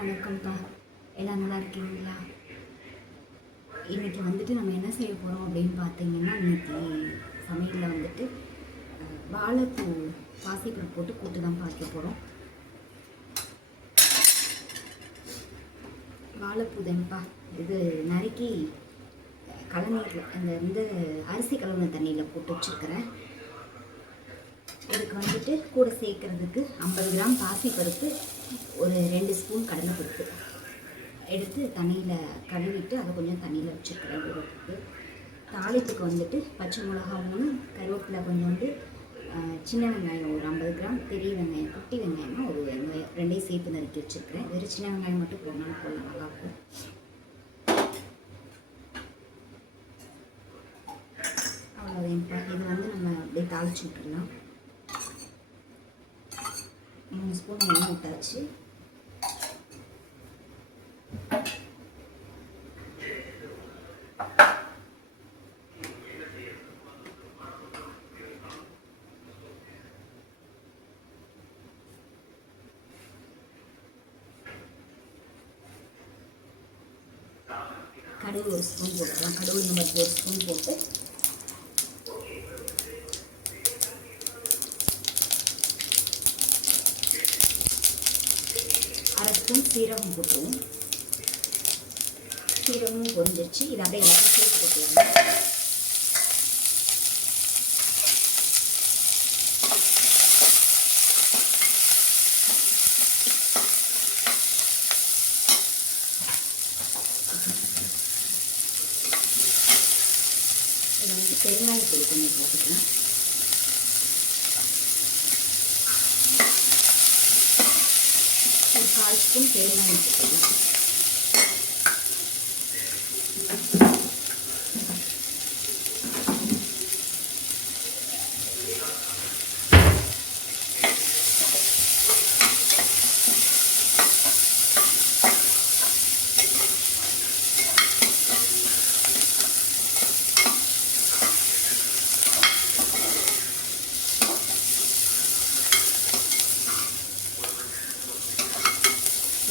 வணக்கம்ப்பா. எல்லாம் நல்லா இருக்கீங்களா? இன்றைக்கி வந்துட்டு நம்ம என்ன செய்ய போகிறோம் அப்படின்னு பார்த்தீங்கன்னா, இன்றைக்கி சமையலில் வந்துட்டு வாழைப்பூ பாசிப்பருப்பு போட்டு கூட்டு தான் பார்க்க போகிறோம். வாழைப்பூ தான்ப்பா இது நறுக்கி கலநீரில் இந்த அரிசி கலந்த தண்ணியில் போட்டு வச்சுருக்கிறேன். இதுக்கு வந்துட்டு கூட சேர்க்குறதுக்கு 50 கிராம் பாசிப்பருப்பு, ஒரு 2 ஸ்பூன் கடலைப்பருப்பு எடுத்து தண்ணியில் கழுவிட்டு அதை கொஞ்சம் தண்ணியில் வச்சுருக்கிறேன் ஊறத்துக்கு. தாளிப்புக்கு வந்துட்டு பச்சை மிளகா 3, கருவேப்பிலை கொஞ்சோண்டு, சின்ன வெங்காயம் ஒரு 50 கிராம், பெரிய வெங்காயம் குட்டி வெங்காயம்னா ஒரு வெங்காயம், ரெண்டையும் சேர்த்து நறுக்கி வச்சுருக்கிறேன். வெறும் சின்ன வெங்காயம் மட்டும் போடணும், போடலாம் நல்லாயிருக்கும். அவ்வளோதான்ப்பா. இது வந்து நம்ம அப்படியே தாளிச்சு விட்டுடலாம். 3 ஸ்பூன் எண்ணெய் விட்டாச்சு. கடுகு 1 ஸ்பூன் போட்டுக்கலாம். கடுகு நம்ம 1 ஸ்பூன் போட்டு அரை ஸ்பூன் சீரகம் போட்டுருவோம். சீரகமும் பொரிஞ்சிருச்சு. இதை அப்படியே எல்லாத்தையும் சேர்த்து போட்டுருவோம். இதை வந்து பெருங்காயத்தூள் கொஞ்சம் போட்டுக்கலாம். ஒரு 1/4 ஸ்பூன் பெருங்காயம் போட்டுக்கலாம்.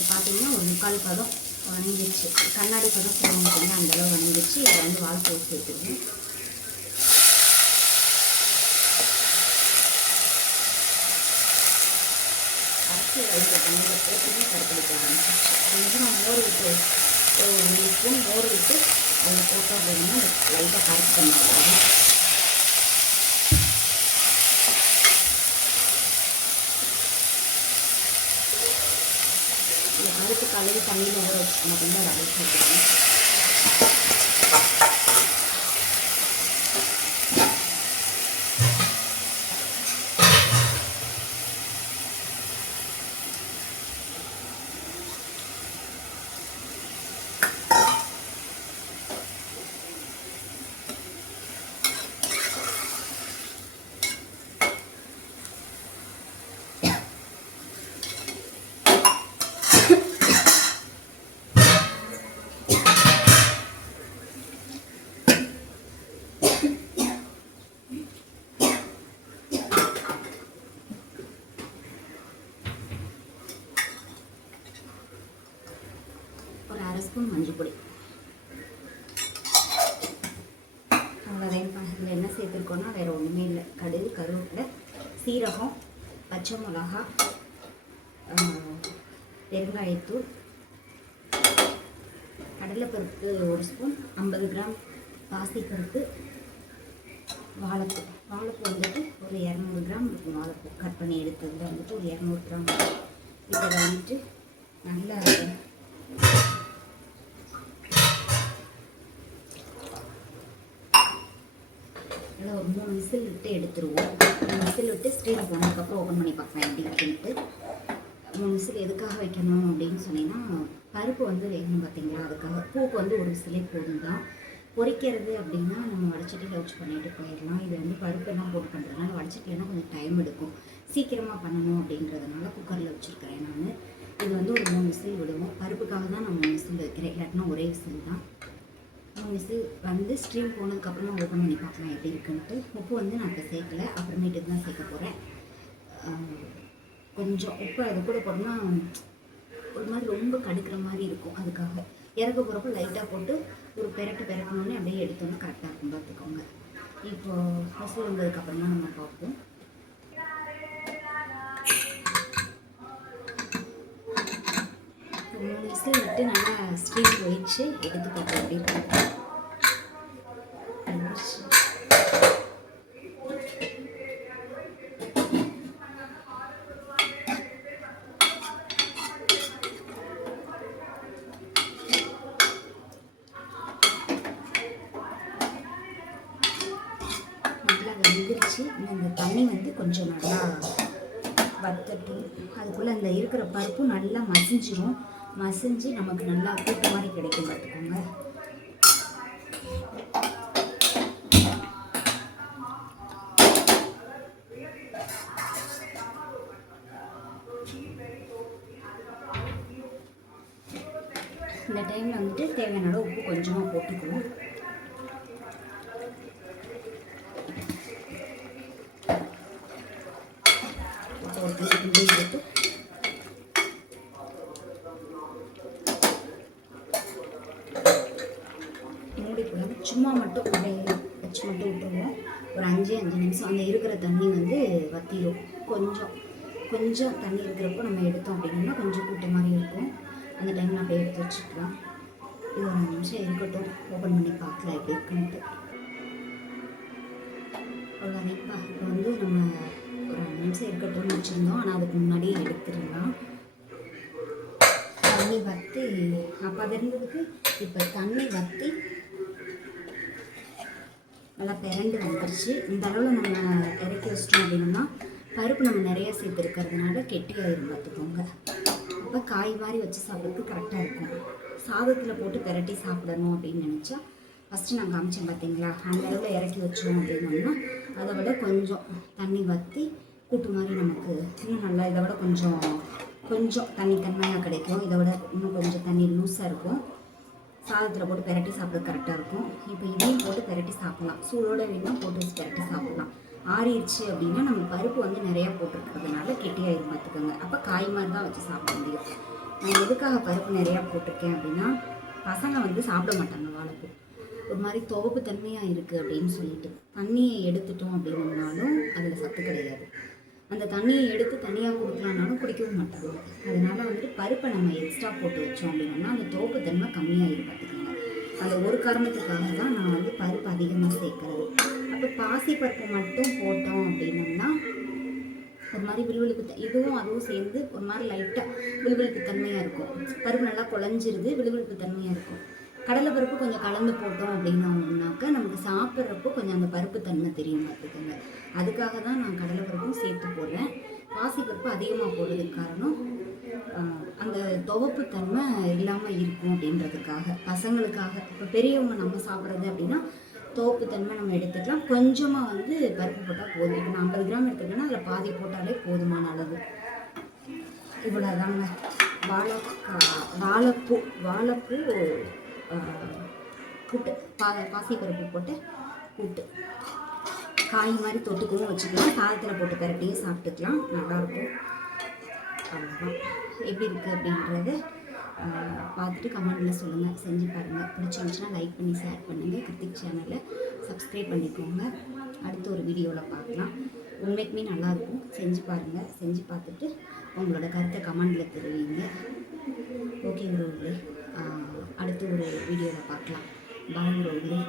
பார்த்தீங்கன்னா ஒரு 3/4 பதம் வணங்கிடுச்சு. கண்ணாடி பதம் சொல்லுவாங்க பார்த்தீங்கன்னா அந்தளவு வணங்கிடுச்சு. இதை வந்து வாழைப்பூ சேர்த்துருவோம். அரிசி வடித்த தண்ணியில் போட்டு கருப்பிடிக்க ஆரம்பிச்சிச்சு. கொஞ்சம் மோர் விட்டு ஒரு 2 ஸ்பூன் மோர் விட்டு அதில் போட்டோம் அப்படின்னா லைட்டாக கருப்பு பண்ணி இந்த பருப்பு கழுவி தண்ணியில் ஊற வச்சுக்கணும் அப்படின்னா அதை அரைச்சி வச்சுக்கணும். ஒரு அரை ஸ்பூன் மஞ்சள் பொடி. அவ்வளோதான். இதில் என்ன சேர்த்துருக்கோன்னா வேறு ஒன்றுமே இல்லை. கடுகு, கருவேப்பிலை, சீரகம், பச்சை மிளகா, பெருங்காயத்தூள், கடலைப்பருப்பு 1 ஸ்பூன், 50 கிராம் பாசிப்பருப்பு, வாழைப்பூ. வாழைப்பூ வந்துட்டு ஒரு 200 கிராம் இருக்கும். வாழைப்பூ கட் பண்ணி எடுத்ததில் வந்துட்டு ஒரு 200 கிராம். இப்போ வந்துட்டு நல்லா நல்லா ஒரு 3 விசில் விட்டு எடுத்துருவோம். 3 விசில் விட்டு ஸ்டீம் போனதுக்கப்புறம் ஓப்பன் பண்ணி பார்க்கலாம் எப்படி இருக்குன்ட்டு. 3 விசில் எதுக்காக வைக்கணும் அப்படின்னு சொன்னீங்கன்னா, பருப்பு வந்து வேகணும் பார்த்தீங்களா, அதுக்காக. பூக்கு வந்து ஒரு விசிலே போதும் தான். பொரிக்கிறது அப்படின்னா நம்ம வடச்சட்டியில் வச்சு பண்ணிட்டு போயிடலாம். இது வந்து பருப்பெல்லாம் போட்டு பண்ணுறதுனால வடச்சட்டிலனா கொஞ்சம் டைம் எடுக்கும். சீக்கிரமாக பண்ணணும் அப்படின்றதுனால குக்கரில் வச்சுருக்கிறேன் நான். இது வந்து ஒரு 3 விசில் விடுவோம். பருப்புக்காக தான் நான் 3 விசில் வைக்கிறேன். இல்லாட்டினா ஒரே விசில் தான். 3 விசில் வந்து ஸ்ட்ரீம் போனதுக்கப்புறமா ஓப்பன் பண்ணி பார்க்கலாம் எப்படி இருக்குன்ட்டு. உப்பு வந்து நான் இப்போ சேர்க்கலை, அப்புறமேட்டுக்கு தான் சேர்க்க போகிறேன். கொஞ்சம் உப்பு அது கூட போட்டோம்னா ஒரு மாதிரி ரொம்ப கடுக்கிற மாதிரி இருக்கும். அதுக்காக இறக்க போகிறப்ப லைட்டாக போட்டு ஒரு பெரட்டணுன்னே அப்படியே எடுத்தோன்னா கரெக்டாக இருக்கும். பார்த்துக்கோங்க. இப்போது ஃபஸ்ட்டு வந்ததுக்கப்புறமா நம்ம பார்ப்போம். இப்போ 3 விசில் விட்டு நல்லா ஸ்டீம் போயிடுச்சு. எடுத்து பார்ப்போம் எப்படி இருக்கும். வெந்துருச்சு. இந்த தண்ணி வந்து கொஞ்சம் நல்லா வத்தட்டும். அதுக்குள்ளே அந்த இருக்கிற பருப்பும் நல்லா மசிஞ்சிரும். மசிஞ்சு நமக்கு நல்லா கூட்டு மாதிரி கிடைக்கும். பார்த்துக்கோங்க. இந்த டைமில் வந்துட்டு தேவையான அளவு உப்பு கொஞ்சமாக போட்டுக்குவோம். போட்டு மூடி போடலாம். சும்மா மட்டும் அப்படியே வச்சு மட்டும் விட்டுருவோம். ஒரு 5 நிமிஷம் அந்த இருக்கிற தண்ணி வந்து வத்திடும். கொஞ்சம் தண்ணி இருக்கிறப்போ நம்ம எடுத்தோம் அப்படின்னா கொஞ்சம் கூட்ட மாதிரி இருக்கும். அந்த டைமில் அப்படியே எடுத்து வச்சுக்கலாம். இது ஒரு 5 நிமிஷம் இருக்கட்டும். ஓப்பன் பண்ணி பார்க்கலாம் எப்படி இருக்குன்ட்டு. அவ்வளோதானேப்பா. இப்போ வந்து நம்ம ஒரு 5 நிமிஷம் இருக்கட்டும்னு வச்சுருந்தோம். ஆனால் அதுக்கு முன்னாடியே எடுத்துடலாம். தண்ணி வற்றி அப்போ அது இருந்ததுக்கு இப்போ தண்ணி வற்றி நல்லா பிறண்டு வந்துருச்சு. இந்த அளவில் நம்ம இறக்கி வச்சிட்டோம் அப்படின்னா பருப்பு நம்ம நிறையா சேர்த்துருக்கிறதுனால கெட்டியாயிரும். பார்த்துக்கோங்க. அப்போ காய் மாதிரி வச்சு சாப்பிட்றதுக்கு கரெக்டாக இருக்கும். சாதத்தில் போட்டு பெரட்டி சாப்பிடணும் அப்படின்னு நினச்சா ஃபஸ்ட்டு நான் காமிச்சேன் பார்த்தீங்களா, அந்த அளவில் இறக்கி வச்சோம் அப்படின்னோம்னா அதை விட கொஞ்சம் தண்ணி வற்றி கூட்டு மாதிரி நமக்கு இன்னும் நல்லா இதை விட கொஞ்சம் தண்ணியாக கிடைக்கும். இதை விட இன்னும் கொஞ்சம் தண்ணி லூஸாக இருக்கும். சாதத்தில் போட்டு பெரட்டி சாப்பிட கரெக்டாக இருக்கும். இப்போ இதையும் போட்டு பெரட்டி சாப்பிட்லாம். சூடோடு வேணும் போட்டு வச்சு பெரட்டி சாப்பிட்லாம். ஆறிடுச்சு அப்படின்னா நம்ம பருப்பு வந்து நிறையா போட்டிருக்கிறதுனால கெட்டியாயிரும். பார்த்துக்கோங்க. அப்போ காய் மாதிரி தான் வச்சு சாப்பிட முடியும். நான் எதுக்காக பருப்பு நிறையா போட்டிருக்கேன் அப்படின்னா பசங்க வந்து சாப்பிட மாட்டாங்க வாழைப்பூ. ஒரு மாதிரி துவப்பு தன்மையாக இருக்குது அப்படின்னு சொல்லிட்டு தண்ணியை எடுத்துட்டோம் அப்படின்னாலும் அதில் சத்து கிடையாது. அந்த தண்ணியை எடுத்து தனியாக கொடுக்கலான்னாலும் குடிக்கவும் மாட்டாங்க. அதனால் வந்துட்டு பருப்பை நம்ம எக்ஸ்ட்ரா போட்டு வச்சோம் அப்படின்னா அந்த துவப்பு தன்மை கம்மியாகிடும். பார்த்துக்கோங்க. அந்த ஒரு காரணத்துக்காக தான் நான் வந்து பருப்பு அதிகமாக சேர்க்குறது. அப்போ பாசி பருப்பு மட்டும் போட்டோம் அப்படின்னோம்னா ஒரு மாதிரி விழுவிழுப்பு இதுவும் அதுவும் சேர்ந்து ஒரு மாதிரி லைட்டாக விழுவிழுப்பு தன்மையாக இருக்கும். பருப்பு நல்லா குழஞ்சிருது, விழுவிழுப்பு தன்மையாக இருக்கும். கடலை பருப்பு கொஞ்சம் கலந்து போட்டோம் அப்படின்னாக்கா நமக்கு சாப்பிட்றப்போ கொஞ்சம் அந்த பருப்பு தன்மை தெரியும். பார்த்துக்கோங்க. அதுக்காக தான் நான் கடலை பருப்பும் சேர்த்து போடுறேன். பாசி பருப்பு அதிகமாக போடுறதுக்கு காரணம் அந்த துவப்பு தன்மை இல்லாமல் இருக்கும் அப்படின்றதுக்காக, பசங்களுக்காக. இப்போ பெரியவங்க நம்ம சாப்பிட்றது அப்படின்னா துவப்பு தன்மை நம்ம எடுத்துக்கலாம். கொஞ்சமாக வந்து பருப்பு போட்டால் போதும். இப்போ நான் 50 கிராம் எடுத்துக்கிட்டேன்னா அதில் பாதி போட்டாலே போதுமான அளவு. இவ்வளோதாங்க. வாழைப்பூ கூட்டு பாசிப்பருப்பு போட்டு கூட்டு காய் மாதிரி தொட்டுக்கவும் வச்சுக்கலாம். சாதத்தில் போட்டு பெரட்டியும் சாப்பிட்டுக்கலாம். நல்லாயிருக்கும். அவ்வளோதான். எப்படி இருக்குது அப்படின்றத பார்த்துட்டு கமெண்டில் சொல்லுங்கள். செஞ்சு பாருங்கள். பிடிச்சிருந்துச்சுன்னா லைக் பண்ணி ஷேர் பண்ணுங்கள். கிருத்திக் சேனலை சப்ஸ்கிரைப் பண்ணிக்கோங்க. அடுத்த ஒரு வீடியோவில் பார்க்கலாம். உண்மைக்குமே நல்லாயிருக்கும். செஞ்சு பாருங்கள். செஞ்சு பார்த்துட்டு உங்களோட கருத்தை கமெண்டில் தெரிவிங்க. ஓகே உறவுகளே, அடுத்த ஒரு வீடியோவில் பார்க்கலாம். பாய் உறவுகளே.